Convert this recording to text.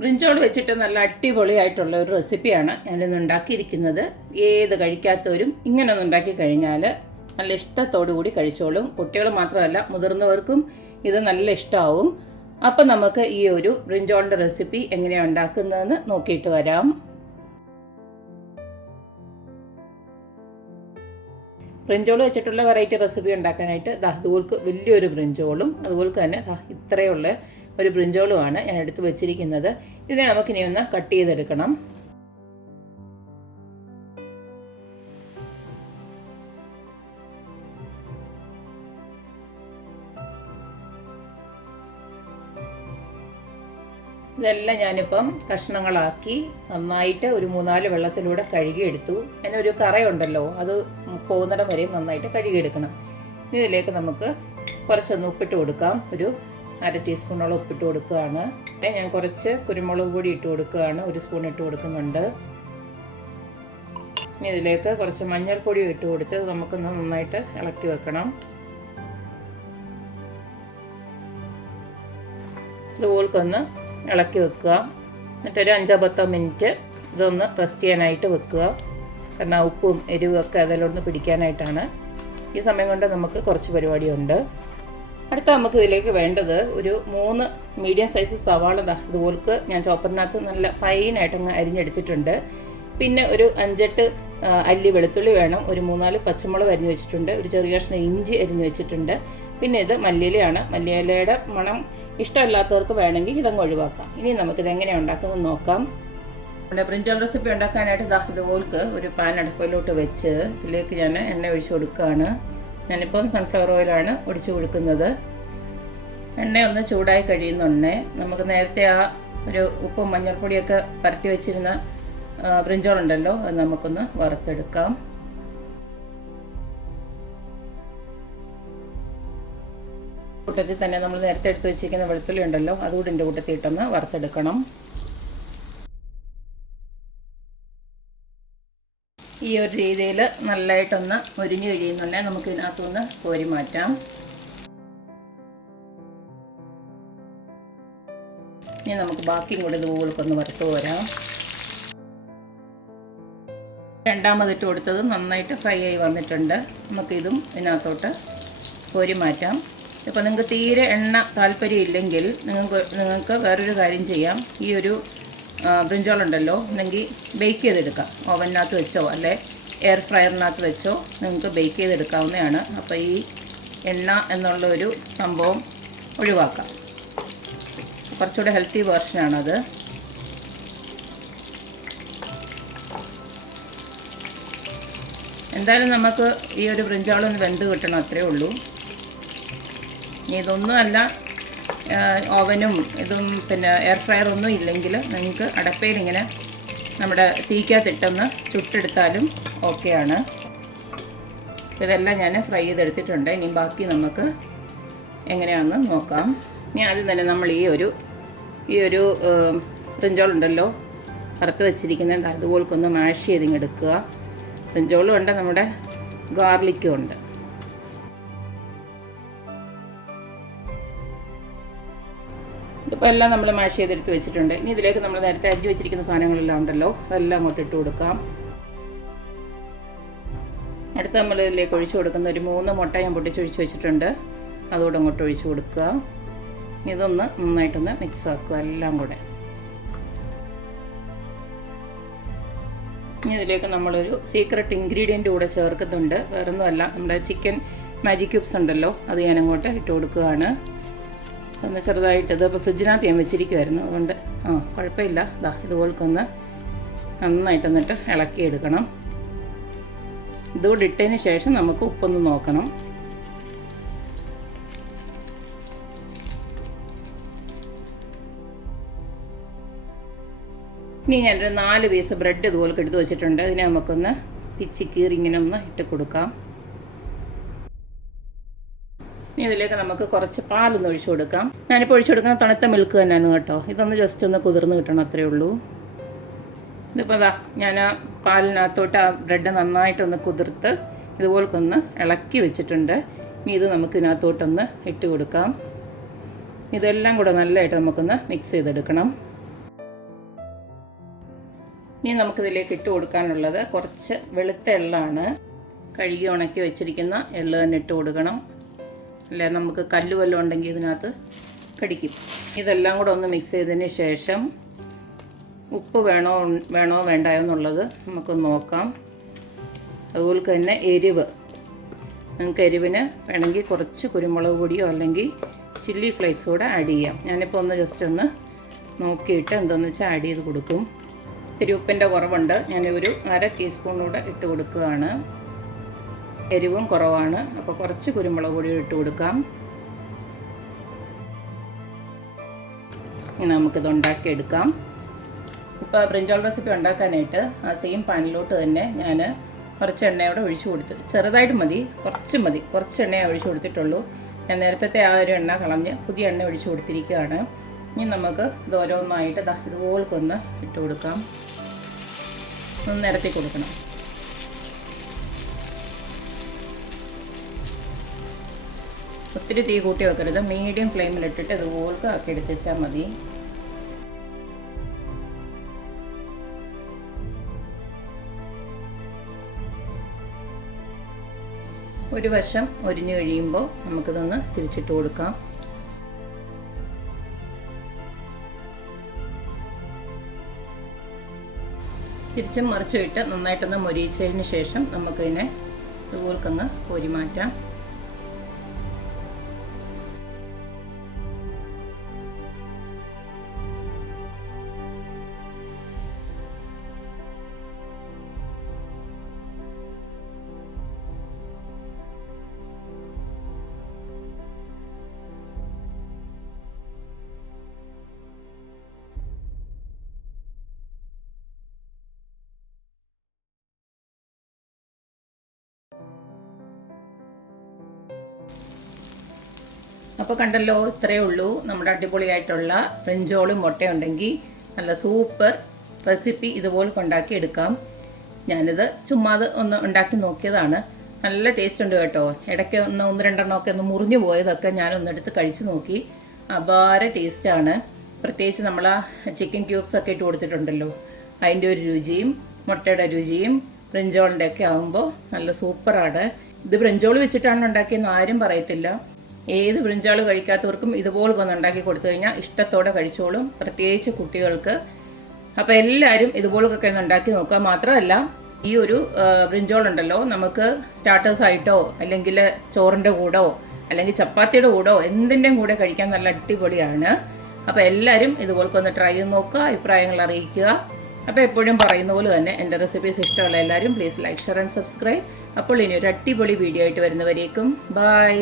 ബ്രിഞ്ചോൾ വെച്ചിട്ട് നല്ല അടിപൊളിയായിട്ടുള്ള ഒരു റെസിപ്പിയാണ് ഞാനിന്ന് ഉണ്ടാക്കിയിരിക്കുന്നത്. ഏത് കഴിക്കാത്തവരും ഇങ്ങനെ ഒന്ന് ഉണ്ടാക്കി കഴിഞ്ഞാൽ നല്ല ഇഷ്ടത്തോടു കൂടി കഴിച്ചോളും. കുട്ടികൾ മാത്രമല്ല, മുതിർന്നവർക്കും ഇത് നല്ല ഇഷ്ടമാവും. അപ്പം നമുക്ക് ഈ ഒരു ബ്രിഞ്ചോളിൻ്റെ റെസിപ്പി എങ്ങനെയാണ് ഉണ്ടാക്കുന്നതെന്ന് നോക്കിയിട്ട് വരാം. ബ്രിഞ്ചോൾ വെച്ചിട്ടുള്ള വെറൈറ്റി റെസിപ്പി ഉണ്ടാക്കാനായിട്ട് അതുപോൽക്ക് വലിയൊരു ബ്രിഞ്ചോളും അതുപോലെ തന്നെ ഇത്രയുള്ള ഒരു ബ്രിഞ്ചോളുമാണ് ഞാൻ എടുത്ത് വെച്ചിരിക്കുന്നത്. ഇതിനെ നമുക്കിനി ഒന്ന് കട്ട് ചെയ്തെടുക്കണം. ഇതെല്ലാം ഞാനിപ്പം കഷ്ണങ്ങളാക്കി നന്നായിട്ട് ഒരു 3-4 വെള്ളത്തിലൂടെ കഴുകിയെടുത്തു. അതിനൊരു കറയുണ്ടല്ലോ, അത് പോകുന്നിടം വരെയും നന്നായിട്ട് കഴുകിയെടുക്കണം. ഇതിലേക്ക് നമുക്ക് കുറച്ചൊന്ന് ഉപ്പിട്ട് കൊടുക്കാം. ഒരു 1/2 ടീസ്പൂണോളം ഉപ്പിട്ട് കൊടുക്കുകയാണ്. ഞാൻ കുറച്ച് കുരുമുളക് പൊടി ഇട്ട് കൊടുക്കുകയാണ്. 1 സ്പൂൺ ഇട്ട് കൊടുക്കുന്നുണ്ട്. ഇനി ഇതിലേക്ക് കുറച്ച് മഞ്ഞൾപ്പൊടി ഇട്ട് കൊടുത്ത് നമുക്കൊന്ന് നന്നായിട്ട് ഇളക്കി വെക്കണം. ഇതുപോൽക്കൊന്ന് ഇളക്കി വെക്കുക. എന്നിട്ടൊരു 5-10 മിനിറ്റ് ഇതൊന്ന് റെസ്റ്റ് ചെയ്യാനായിട്ട് വെക്കുക. കാരണം ഉപ്പും എരിവും ഒക്കെ അതിലൊന്ന് പിടിക്കാനായിട്ടാണ്. ഈ സമയം കൊണ്ട് നമുക്ക് കുറച്ച് പരിപാടിയുണ്ട്. അടുത്ത നമുക്ക് ഇതിലേക്ക് വേണ്ടത് ഒരു 3 മീഡിയം സൈസ് സവാള ഇതുപോൽക്ക് ഞാൻ ചോപ്പറിനകത്ത് നല്ല ഫൈനായിട്ട് അങ്ങ് അരിഞ്ഞെടുത്തിട്ടുണ്ട്. പിന്നെ ഒരു 5-8 അല്ലി വെളുത്തുള്ളി വേണം. ഒരു 3-4 പച്ചമുളക് അരിഞ്ഞ് വെച്ചിട്ടുണ്ട്. ഒരു ചെറിയ കഷ്ണം ഇഞ്ചി അരിഞ്ഞ് വെച്ചിട്ടുണ്ട്. പിന്നെ ഇത് മല്ലിയിലയാണ്. മല്ലിയിലയുടെ മണം ഇഷ്ടമല്ലാത്തവർക്ക് വേണമെങ്കിൽ ഇതങ്ങ് ഒഴിവാക്കാം. ഇനി നമുക്കിത് എങ്ങനെയാണ് ഉണ്ടാക്കുന്നത് നോക്കാം. നമ്മുടെ ബ്രിഞ്ചോൾ റെസിപ്പി ഉണ്ടാക്കാനായിട്ട് ഇതുപോൽക്ക് ഒരു പാൻ അടുപ്പിലോട്ട് വെച്ച് ഇതിലേക്ക് ഞാൻ എണ്ണ ഒഴിച്ച് കൊടുക്കുകയാണ്. ഞാനിപ്പം സൺഫ്ലവർ ഓയിലാണ് ഒഴിച്ച് കൊടുക്കുന്നത്. എണ്ണ ഒന്ന് ചൂടായി കഴിയുന്നുണ്ടേ നമുക്ക് നേരത്തെ ആ ഒരു ഉപ്പും മഞ്ഞൾപ്പൊടിയൊക്കെ പരട്ടി വെച്ചിരുന്ന ബ്രിഞ്ചോൾ ഉണ്ടല്ലോ, അത് നമുക്കൊന്ന് വറുത്തെടുക്കാം. കൂട്ടത്തിൽ തന്നെ നമ്മൾ നേരത്തെ എടുത്ത് വെച്ചിരിക്കുന്ന വെളുത്തുള്ളി ഉണ്ടല്ലോ, അതുകൂടി എൻ്റെ കൂട്ടത്തിൽ ഇട്ടൊന്ന് വറുത്തെടുക്കണം. ഈ ഒരു രീതിയിൽ നല്ലതായിട്ടൊന്ന് മുരിഞ്ഞ് കഴിയുന്നുണ്ടെങ്കിൽ നമുക്ക് ഇതിനകത്തുനിന്ന് കോരി മാറ്റാം. ഇനി നമുക്ക് ബാക്കിയും കൂടി ഇതുപോലൊന്ന് വറുത്ത് പോരാം. രണ്ടാമതിട്ട് കൊടുത്തത് നന്നായിട്ട് ഫ്രൈ ആയി വന്നിട്ടുണ്ട്. നമുക്കിതും ഇതിനകത്തോട്ട് കോരി മാറ്റാം. ഇപ്പോൾ നിങ്ങൾക്ക് തീരെ എണ്ണ താല്പര്യം ഇല്ലെങ്കിൽ നിങ്ങൾക്ക് വേറൊരു കാര്യം ചെയ്യാം. ഈ ഒരു ബ്രിഞ്ചോൾ ഉണ്ടല്ലോ, അല്ലെങ്കിൽ ബേക്ക് ചെയ്തെടുക്കാം. ഓവനിനകത്ത് വെച്ചോ അല്ലെ എയർ ഫ്രയറിനകത്ത് വെച്ചോ നിങ്ങൾക്ക് ബേക്ക് ചെയ്തെടുക്കാവുന്നതാണ്. അപ്പോൾ ഈ എണ്ണ എന്നുള്ള ഒരു സംഭവം ഒഴിവാക്കാം. കുറച്ചുകൂടെ ഹെൽത്തി വേർഷനാണത്. എന്തായാലും നമുക്ക് ഈ ഒരു ബ്രിഞ്ചോളൊന്ന് വെന്ത് കിട്ടണം, അത്രയേ ഉള്ളൂ. ഇനി ഇതൊന്നുമല്ല, ഓവനും ഇതും പിന്നെ എയർ ഫ്രയർ ഒന്നും ഇല്ലെങ്കിൽ നിങ്ങൾക്ക് അടപ്പയിൽ ഇങ്ങനെ നമ്മുടെ തീക്കകത്തിട്ടൊന്ന് ചുട്ടെടുത്താലും ഓക്കെയാണ്. ഇതെല്ലാം ഞാൻ ഫ്രൈ ചെയ്തെടുത്തിട്ടുണ്ട്. ഇനി ബാക്കി നമുക്ക് എങ്ങനെയാണെന്ന് നോക്കാം. ഇനി ആദ്യം തന്നെ നമ്മൾ ഈ ഒരു ബ്രിഞ്ചോൾ ഉണ്ടല്ലോ വറുത്ത് വെച്ചിരിക്കുന്നത് അതുപോൽക്കൊന്ന് മാഷ് ചെയ്തിങ്ങെടുക്കുക. ബ്രിഞ്ചോളും ഉണ്ട്, നമ്മുടെ ഗാർലിക്കും ഉണ്ട്. ഇതിപ്പോൾ എല്ലാം നമ്മൾ മാഷ് ചെയ്തെടുത്ത് വെച്ചിട്ടുണ്ട്. ഇനി ഇതിലേക്ക് നമ്മൾ നേരത്തെ അരിഞ്ഞ് വെച്ചിരിക്കുന്ന സാധനങ്ങളെല്ലാം ഉണ്ടല്ലോ, അതെല്ലാം അങ്ങോട്ട് ഇട്ട് കൊടുക്കാം. അടുത്ത് നമ്മൾ ഇതിലേക്ക് ഒഴിച്ച് കൊടുക്കുന്ന ഒരു 3 മുട്ട ഞാൻ പൊട്ടിച്ചൊഴിച്ച് വെച്ചിട്ടുണ്ട്. അതുകൂടെ അങ്ങോട്ട് ഒഴിച്ച് കൊടുക്കുക. ഇതൊന്ന് നന്നായിട്ടൊന്ന് മിക്സ് ആക്കുക എല്ലാം കൂടെ. ഇനി ഇതിലേക്ക് നമ്മളൊരു സീക്രട്ട് ഇൻഗ്രീഡിയൻറ്റ് കൂടെ ചേർക്കുന്നുണ്ട്. വേറൊന്നുമല്ല, നമ്മുടെ ചിക്കൻ മാജിക് ക്യൂബ്സ് ഉണ്ടല്ലോ, അത് ഞാൻ അങ്ങോട്ട് ഇട്ട് കൊടുക്കുകയാണ്. ഒന്ന് ചെറുതായിട്ട് ഇതിപ്പോൾ ഫ്രിഡ്ജിനകത്ത് ഞാൻ വെച്ചിരിക്കുമായിരുന്നു, അതുകൊണ്ട് കുഴപ്പമില്ല. ഇതുപോൽക്കൊന്ന് നന്നായിട്ട് ഇളക്കിയെടുക്കണം. ഇതുകൂടെ ഇട്ടതിന് ശേഷം നമുക്ക് ഉപ്പൊന്ന് നോക്കണം. ഇനി ഞാനൊരു 4 പീസ് ബ്രെഡ് ഇതുപോലൊക്കെ എടുത്ത് വെച്ചിട്ടുണ്ട്. അതിനെ നമുക്കൊന്ന് പിച്ചി കീറി ഇങ്ങനെ ഒന്ന് ഇട്ട് കൊടുക്കാം. ഇനി ഇതിലേക്ക് നമുക്ക് കുറച്ച് പാലൊന്ന് ഒഴിച്ചു കൊടുക്കാം. ഞാനിപ്പോൾ ഒഴിച്ചു കൊടുക്കുന്ന തണുത്ത മിൽക്ക് തന്നെയാണ് കേട്ടോ. ഇതൊന്ന് ജസ്റ്റ് ഒന്ന് കുതിർന്ന് കിട്ടണം, അത്രയേ ഉള്ളൂ. ഇതിപ്പോൾ ഞാൻ പാലിനകത്തോട്ട് ആ ബ്രെഡ് നന്നായിട്ടൊന്ന് കുതിർത്ത് ഇതുപോലൊക്കൊന്ന് ഇളക്കി വെച്ചിട്ടുണ്ട്. ഇനി ഇത് നമുക്ക് ഇതിനകത്തോട്ടൊന്ന് ഇട്ട് കൊടുക്കാം. ഇതെല്ലാം കൂടെ നല്ലതായിട്ട് നമുക്കൊന്ന് മിക്സ് ചെയ്തെടുക്കണം. ഇനി നമുക്കിതിലേക്ക് ഇട്ട് കൊടുക്കാനുള്ളത് കുറച്ച് വെളുത്ത എള്ളാണ്. കഴുകി ഉണക്കി വെച്ചിരിക്കുന്ന എള്ള് തന്നെ ഇട്ട് കൊടുക്കണം, അല്ലേ നമുക്ക് കല്ല് വല്ലതും ഉണ്ടെങ്കിൽ ഇതിനകത്ത് കടിക്കും. ഇതെല്ലാം കൂടെ ഒന്ന് മിക്സ് ചെയ്തതിന് ശേഷം ഉപ്പ് വേണോ വേണ്ടായോ എന്നുള്ളത് നമുക്കൊന്ന് നോക്കാം. അതുപോലെ തന്നെ എരിവ്, നിങ്ങൾക്ക് എരിവിന് വേണമെങ്കിൽ കുറച്ച് കുരുമുളക് പൊടിയോ അല്ലെങ്കിൽ ചില്ലി ഫ്ലേക്സ് കൂടെ ആഡ് ചെയ്യാം. ഞാനിപ്പോൾ ഒന്ന് ജസ്റ്റ് ഒന്ന് നോക്കിയിട്ട് എന്താണെന്ന് വെച്ചാൽ ആഡ് ചെയ്ത് കൊടുക്കും. ഇത്തിരി ഉപ്പിൻ്റെ കുറവുണ്ട്, ഞാനൊരു 1/2 ടീസ്പൂൺ കൂടെ ഇട്ട് കൊടുക്കുകയാണ്. എരിവും കുറവാണ്, അപ്പോൾ കുറച്ച് കുരുമുളക് പൊടി ഇട്ട് കൊടുക്കാം. ഇനി നമുക്കിത് ഉണ്ടാക്കിയെടുക്കാം. ഇപ്പോൾ ബ്രിഞ്ചോൾ റെസിപ്പി ഉണ്ടാക്കാനായിട്ട് ആ സെയിം പാനിലോട്ട് തന്നെ ഞാൻ കുറച്ച് എണ്ണയോടെ ഒഴിച്ചു കൊടുത്ത്, ചെറുതായിട്ട് മതി, കുറച്ച് എണ്ണയെ ഒഴിച്ചു കൊടുത്തിട്ടുള്ളൂ. ഞാൻ നേരത്തെ ആ ഒരു എണ്ണ കളഞ്ഞ് പുതിയ എണ്ണ ഒഴിച്ചു കൊടുത്തിരിക്കുകയാണ്. ഇനി നമുക്ക് ഇത് ഓരോന്നായിട്ട് ഇതുപോലൊന്ന് ഇട്ട് കൊടുക്കാം. ഒന്ന് നിരത്തി കൊടുക്കണം. ഒത്തിരി തീ കൂട്ടി വെക്കരുത്, മീഡിയം ഫ്ലെയിമിലിട്ടിട്ട് ഇതുപോലെ ആക്കി എടുത്ത് വെച്ചാൽ മതി. ഒരു വശം ഒരിഞ്ഞു കഴിയുമ്പോൾ നമുക്കിതൊന്ന് തിരിച്ചിട്ട് കൊടുക്കാം. തിരിച്ചും മറിച്ചും ഇട്ട് നന്നായിട്ടൊന്ന് മൊരിയിച്ചതിന് ശേഷം നമുക്കിതിനെ ഇതുപോലൊന്ന് കോരി മാറ്റാം. അപ്പോൾ കണ്ടല്ലോ, ഇത്രയേ ഉള്ളൂ നമ്മുടെ അടിപൊളിയായിട്ടുള്ള ബ്രിഞ്ചോളും മുട്ടയുണ്ടെങ്കിൽ നല്ല സൂപ്പർ റെസിപ്പി ഇതുപോലെ ഉണ്ടാക്കി എടുക്കാം. ഞാനിത് ചുമ്മാത് ഒന്ന് ഉണ്ടാക്കി നോക്കിയതാണ്. നല്ല ടേസ്റ്റ് ഉണ്ട് കേട്ടോ. ഇടയ്ക്ക് ഒന്ന് രണ്ടെണ്ണമൊക്കെ ഒന്ന് മുറിഞ്ഞു പോയതൊക്കെ ഞാനൊന്നെടുത്ത് കഴിച്ച് നോക്കി. അപാര ടേസ്റ്റാണ്. പ്രത്യേകിച്ച് നമ്മൾ ആ ചിക്കൻ ക്യൂബ്സൊക്കെ ഇട്ട് കൊടുത്തിട്ടുണ്ടല്ലോ, അതിൻ്റെ ഒരു രുചിയും മുട്ടയുടെ രുചിയും ബ്രിഞ്ചോളിൻ്റെ ഒക്കെ ആകുമ്പോൾ നല്ല സൂപ്പറാണ്. ഇത് ബ്രിഞ്ചോൾ വെച്ചിട്ടാണ് ഉണ്ടാക്കിയെന്ന് ആരും പറയത്തില്ല. ഏത് ബ്രിഞ്ചാൾ കഴിക്കാത്തവർക്കും ഇതുപോലെ ഒന്ന് ഉണ്ടാക്കി കൊടുത്തു കഴിഞ്ഞാൽ ഇഷ്ടത്തോടെ കഴിച്ചോളും, പ്രത്യേകിച്ച് കുട്ടികൾക്ക്. അപ്പോൾ എല്ലാവരും ഇതുപോലൊക്കെ ഒന്ന് ഉണ്ടാക്കി നോക്കുക. മാത്രമല്ല ഈ ഒരു ബ്രിഞ്ചോൾ ഉണ്ടല്ലോ, നമുക്ക് സ്റ്റാർട്ടേഴ്സായിട്ടോ അല്ലെങ്കിൽ ചോറിൻ്റെ കൂടോ അല്ലെങ്കിൽ ചപ്പാത്തിയുടെ കൂടോ എന്തിൻ്റെയും കൂടെ കഴിക്കാൻ നല്ല അടിപൊളിയാണ്. അപ്പോൾ എല്ലാവരും ഇതുപോലൊക്കെ ഒന്ന് ട്രൈ ചെയ്ത് നോക്കുക, അഭിപ്രായങ്ങൾ അറിയിക്കുക. അപ്പോൾ എപ്പോഴും പറയുന്ന പോലെ തന്നെ എൻ്റെ റെസിപ്പീസ് ഇഷ്ടമുള്ള എല്ലാവരും please like, share and subscribe. അപ്പോൾ ഇനി ഒരു അടിപൊളി വീഡിയോ ആയിട്ട് വരുന്നവരേക്കും ബൈ.